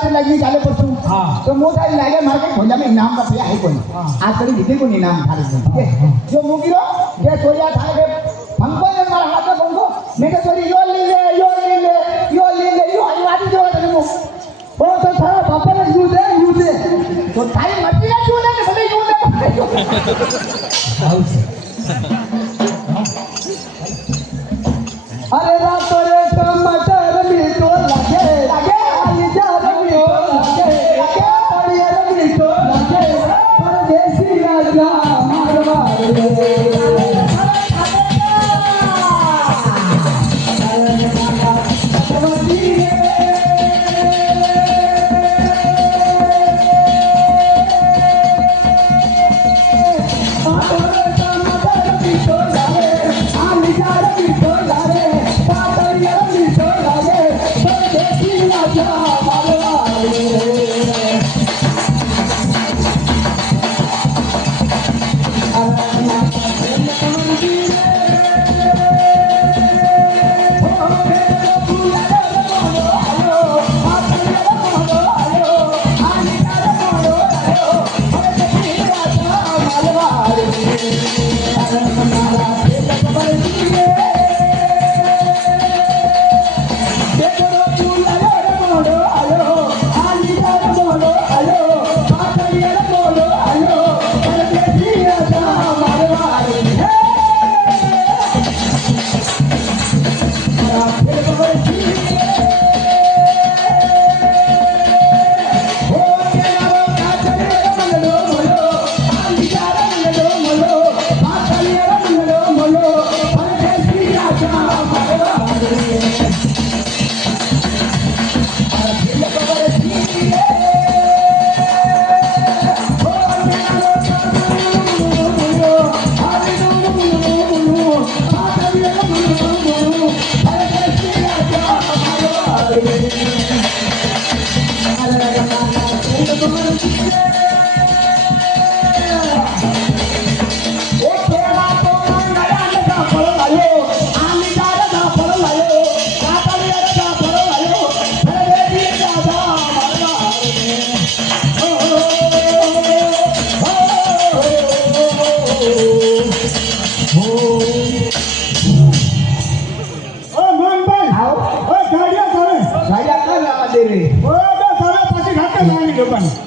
नवरात्रि लगी काले परसों तो मोटा लागे मार्केट हो जामे इनाम का भैया है कोई आज कड़ी दीदी को इनाम थारे ठीक है जो मुगिरो ये सोया थारे हमको ने मारा हाथ को मैं तो चोरी यो ले यो आईवादी जो है मु ओ तो थारा पापा ने यू दे तो थाई मत ना यू ने भले यू ने अरे रात रे टमाटर मीठो लागे आली जार मीठो लागे हरियर मीठो लागे परदेसी राजा मारवाड़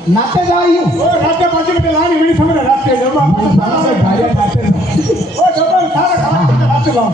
नाते जाइयो ओ राते पाछे में लानी मेरी समझ राते जमा सारे भाई खाते ओ जबर सारा खाना राते लाओ